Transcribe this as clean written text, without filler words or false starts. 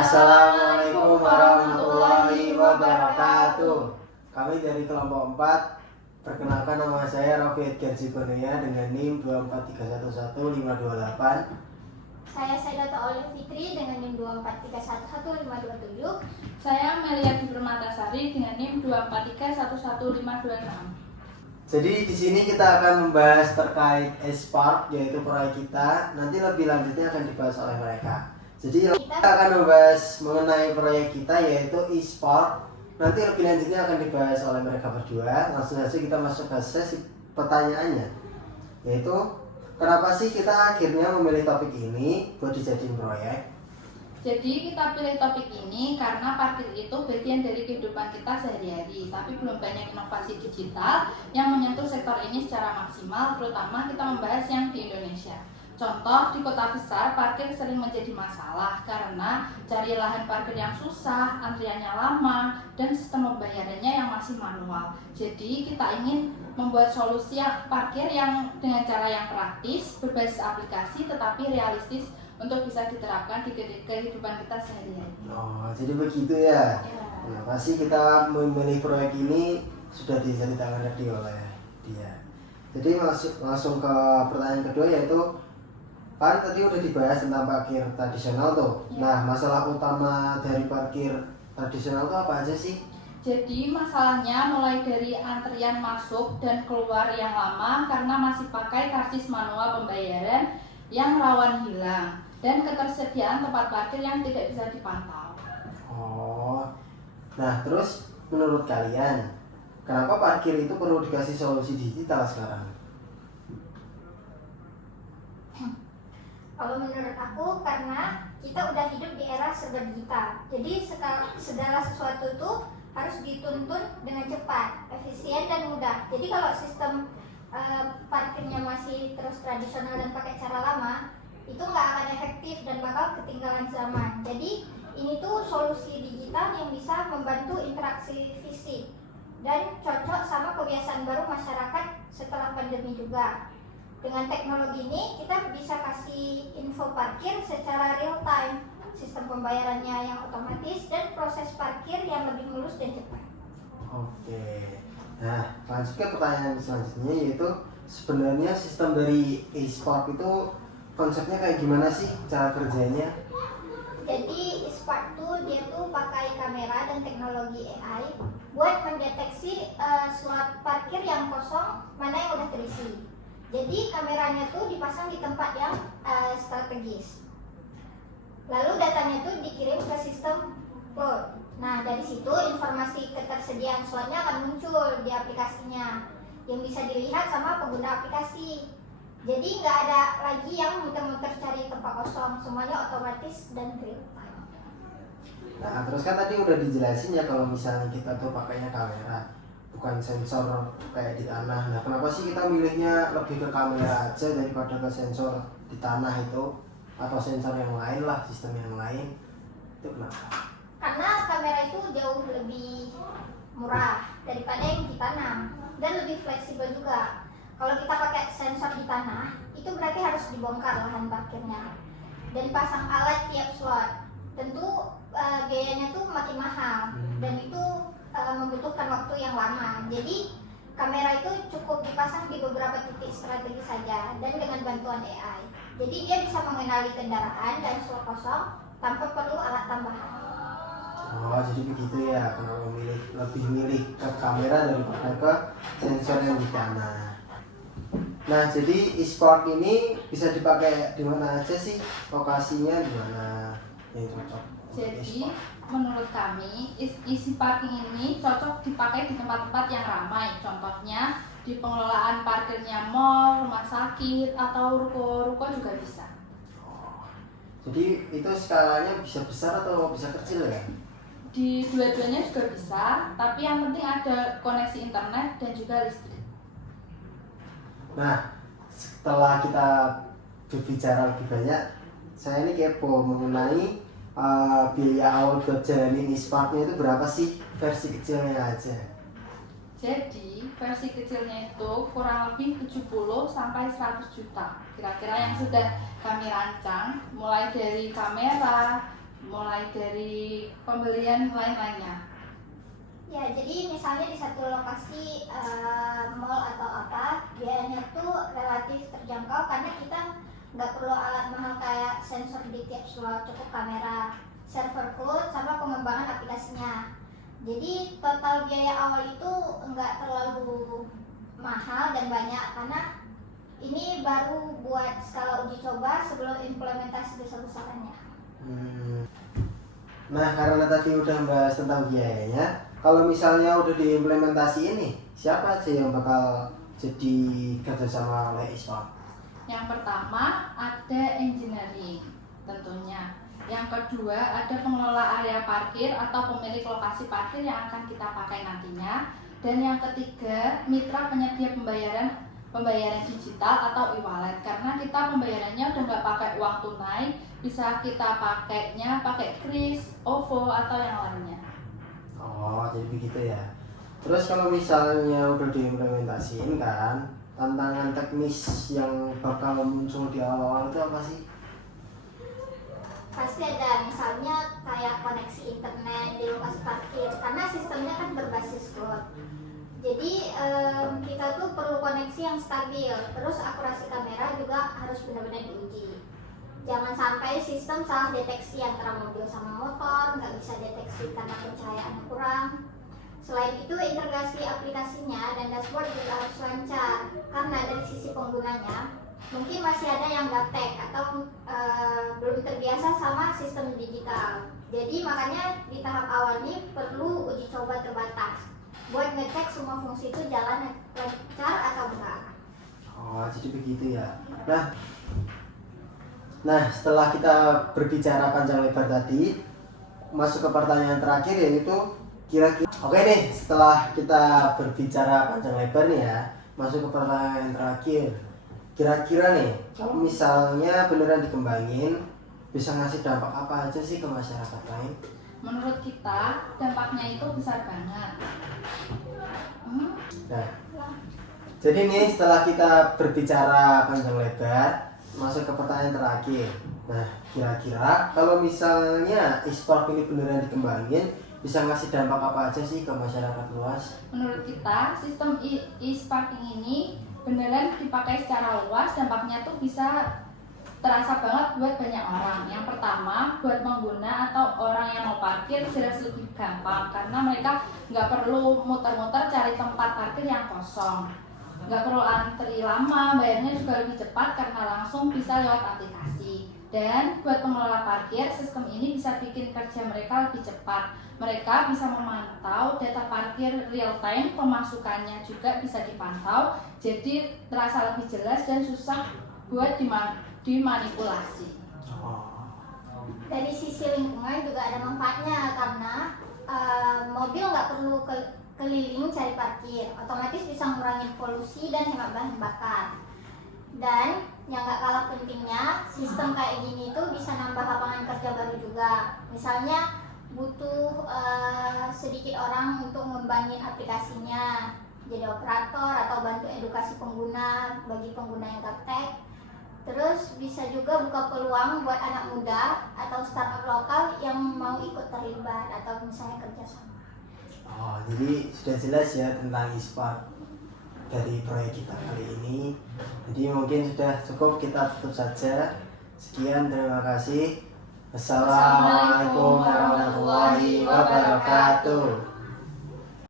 Assalamualaikum warahmatullahi wabarakatuh. Kami dari kelompok 4. Perkenalkan, nama saya Raffi Edgar Zibonia dengan NIM 243111528. Saya Saidata Oleh Fitri dengan NIM 243111527. Saya Meliadi Permatasari dengan NIM 243111526. Jadi di sini kita akan membahas terkait e-sport, yaitu proyek kita. Nanti lebih lanjutnya akan dibahas oleh mereka. Jadi kita akan membahas mengenai proyek kita yaitu e-sport. Nanti lebih lanjutnya akan dibahas oleh mereka berdua. Langsung saja kita masuk ke sesi pertanyaannya, yaitu kenapa sih kita akhirnya memilih topik ini buat dijadiin proyek? Jadi kita pilih topik ini karena parkir itu bagian dari kehidupan kita sehari-hari, tapi belum banyak inovasi digital yang menyentuh sektor ini secara maksimal, terutama kita membahas yang di Indonesia. Contoh, di kota besar parkir sering menjadi masalah karena cari lahan parkir yang susah, antriannya lama, dan sistem pembayarannya yang masih manual. Jadi kita ingin membuat solusi parkir yang dengan cara yang praktis, berbasis aplikasi tetapi realistis untuk bisa diterapkan di kehidupan kita sehari-hari. Oh, jadi begitu ya. Nah, pasti kita memilih proyek ini sudah diceritakan tadi oleh dia. Jadi langsung ke pertanyaan kedua, yaitu kan tadi udah dibahas tentang parkir tradisional tuh. Ya. Nah, masalah utama dari parkir tradisional tuh apa aja sih? Jadi masalahnya mulai dari antrian masuk dan keluar yang lama karena masih pakai karcis manual pembayaran yang rawan hilang, dan ketersediaan tempat parkir yang tidak bisa dipantau. Oh, nah terus menurut kalian, kenapa parkir itu perlu dikasih solusi digital sekarang? Kalau menurut aku, karena kita udah hidup di era serba digital. Jadi segala sesuatu itu harus dituntun dengan cepat, efisien dan mudah. Jadi kalau sistem parkirnya masih terus tradisional dan pakai cara lama, itu nggak akan efektif dan bakal ketinggalan zaman. Jadi ini tuh solusi digital yang bisa membantu interaksi fisik dan cocok sama kebiasaan baru masyarakat setelah pandemi juga. Dengan teknologi ini kita bisa kasih info parkir secara real time, sistem pembayarannya yang otomatis, dan proses parkir yang lebih mulus dan cepat. Oke, nah lanjut ke pertanyaan selanjutnya, yaitu sebenarnya sistem dari e-sport itu konsepnya kayak gimana sih cara kerjanya? Jadi e-sport tuh dia tuh pakai kamera dan teknologi AI buat mendeteksi slot parkir yang kosong mana yang udah terisi. Jadi kameranya tuh dipasang di tempat yang strategis. Lalu datanya tuh dikirim ke sistem cloud. Nah, dari situ informasi ketersediaan slotnya akan muncul di aplikasinya yang bisa dilihat sama pengguna aplikasi. Jadi nggak ada lagi yang muter-muter cari tempat kosong, semuanya otomatis dan real time. Nah, terus kan tadi udah dijelasin ya kalau misalnya kita tuh pakainya kamera, bukan sensor kayak di tanah. Nah, kenapa sih kita milihnya lebih ke kamera aja daripada ke sensor di tanah itu, atau sensor yang lain lah, sistem yang lain? Itu kenapa? Karena kamera itu jauh lebih murah daripada yang ditanam dan lebih fleksibel juga. Kalau kita pakai sensor di tanah, itu berarti harus dibongkar lahan parkirnya dan pasang alat tiap slot. Tentu biayanya tuh makin mahal dan itu membutuhkan waktu yang lama. Jadi kamera itu cukup dipasang di beberapa titik strategis saja dan dengan bantuan AI. Jadi dia bisa mengenali kendaraan dan slot kosong tanpa perlu alat tambahan. Oh, jadi begitu ya, kenapa lebih milih ke kamera daripada ke sensor yang di tanah. Nah, jadi e-sport ini bisa dipakai di mana aja sih? Lokasinya di mana yang cocok? Jadi menurut kami isi parking ini cocok dipakai di tempat-tempat yang ramai. Contohnya di pengelolaan parkirnya mall, rumah sakit, atau ruko-ruko juga bisa. Oh, jadi itu skalanya bisa besar atau bisa kecil ya? Di dua-duanya juga bisa, tapi yang penting ada koneksi internet dan juga listrik. Nah, setelah kita berbicara lebih banyak, saya ini kepo mengenai biaya awal buat jalanin e-sportnya itu berapa sih, versi kecilnya aja? Jadi versi kecilnya itu kurang lebih 70 sampai 100 juta. Kira-kira yang sudah kami rancang mulai dari kamera, mulai dari pembelian lain-lainnya. Ya, jadi misalnya di satu lokasi mall atau apa, biayanya tuh relatif terjangkau karena kita nggak perlu alat mahal kayak sensor di tiap slot, cukup kamera, server cloud, sama pengembangan aplikasinya. Jadi total biaya awal itu nggak terlalu mahal dan banyak karena ini baru buat skala uji coba sebelum implementasi besar-besarannya. Nah, karena tadi udah bahas tentang biayanya, kalau misalnya udah diimplementasi ini, siapa aja yang bakal jadi kerjasama oleh ISPA? Yang pertama ada engineering tentunya. Yang kedua ada pengelola area parkir atau pemilik lokasi parkir yang akan kita pakai nantinya. Dan yang ketiga mitra penyedia pembayaran digital atau e-wallet, karena kita pembayarannya udah nggak pakai uang tunai, bisa kita pakainya pakai kris, OVO atau yang lainnya. Oh, jadi begitu ya. Terus kalau misalnya udah diimplementasiin kan, tantangan teknis yang bakal muncul di awal itu apa sih? Pasti ada, misalnya kayak koneksi internet di lokasi parkir karena sistemnya kan berbasis cloud. Jadi kita tuh perlu koneksi yang stabil, terus akurasi kamera juga harus benar-benar diuji. Jangan sampai sistem salah deteksi antara mobil sama motor, nggak bisa deteksi karena pencahayaan kurang. Selain itu, integrasi aplikasinya dan dashboard juga harus lancar karena dari sisi penggunanya mungkin masih ada yang gaptek atau belum terbiasa sama sistem digital. Jadi makanya di tahap awal ini perlu uji coba terbatas buat ngecek semua fungsi itu jalan lancar atau enggak. Oh, jadi begitu ya. Nah, setelah kita berbicara panjang lebar tadi, masuk ke pertanyaan terakhir, yaitu kira-kira. Oke nih, setelah kita berbicara panjang lebar nih ya, masuk ke pertanyaan terakhir. Kira-kira nih, kalau misalnya beneran dikembangin, bisa ngasih dampak apa aja sih ke masyarakat lain? Menurut kita dampaknya itu besar banget. Nah, jadi nih setelah kita berbicara panjang lebar, masuk ke pertanyaan terakhir. Nah, kira-kira kalau misalnya e-sport ini beneran dikembangin, bisa ngasih dampak apa aja sih ke masyarakat luas? Menurut kita sistem e-sparking ini beneran dipakai secara luas, dampaknya tuh bisa terasa banget buat banyak orang. Yang pertama, buat pengguna atau orang yang mau parkir jelas lebih gampang karena mereka nggak perlu muter-muter cari tempat parkir yang kosong, nggak perlu antri lama, bayarnya juga lebih cepat karena langsung bisa lewat aplikasi. Dan buat pengelola parkir, sistem ini bisa bikin kerja mereka lebih cepat. Mereka bisa memantau data parkir real time, pemasukannya juga bisa dipantau, jadi terasa lebih jelas dan susah buat dimanipulasi. Dari sisi lingkungan juga ada manfaatnya karena mobil nggak perlu keliling cari parkir, otomatis bisa mengurangi polusi dan hemat bahan bakar. Dan yang nggak kalah pentingnya, sistem kayak gini itu bisa nambah lapangan kerja baru juga. Misalnya butuh sedikit orang untuk ngembangin aplikasinya, jadi operator atau bantu edukasi pengguna bagi pengguna yang gaptek. Terus bisa juga buka peluang buat anak muda atau startup lokal yang mau ikut terlibat atau misalnya kerjasama. Oh, jadi sudah jelas ya tentang e-sport dari proyek kita kali ini. Jadi mungkin sudah cukup, kita tutup saja. Sekian, terima kasih. Assalamualaikum warahmatullahi wabarakatuh.